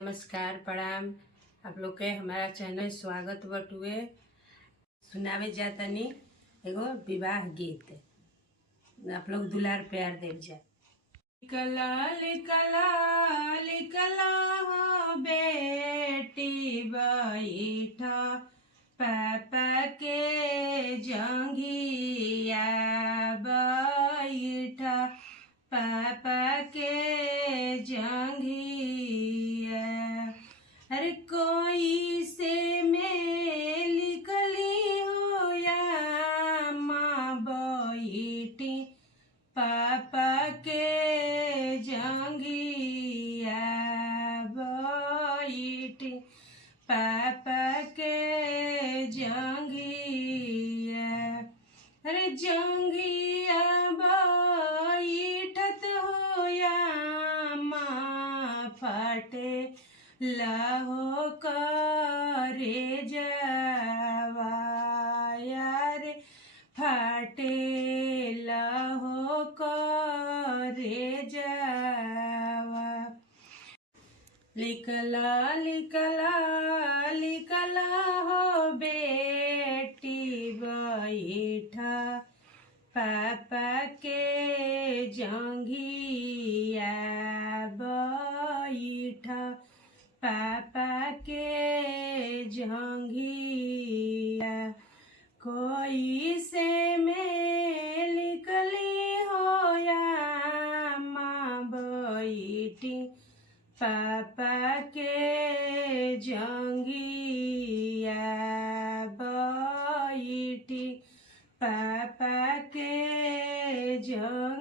नमस्कार प्रणाम। आप लोग के हमारा चैनल स्वागत बटुए। सुनावे जातनी एगो विवाह गीत, आप लोग दुलार प्यार देव जा। लिकला लिकला लिकला हो बेटी बैठा पापा के जंघिया बैठा पापा के जंघिया। अरे कोई से में लिखली हो या माँ बैठी पापा के जंघिया बैठी पापा के जंघिया। अरे जंघिया बैठत हो या माँ फाटे लाहो करे जवा यारे फाटे लाहो करे जवा। लिकला लिकला लिकला हो बेटी बैठा पापा के जंघिया बैठा पापा के जंघिया। कोई से में लिखली हो या माँ बैठी पापा के जंघिया बैठी पापा के जंघिया।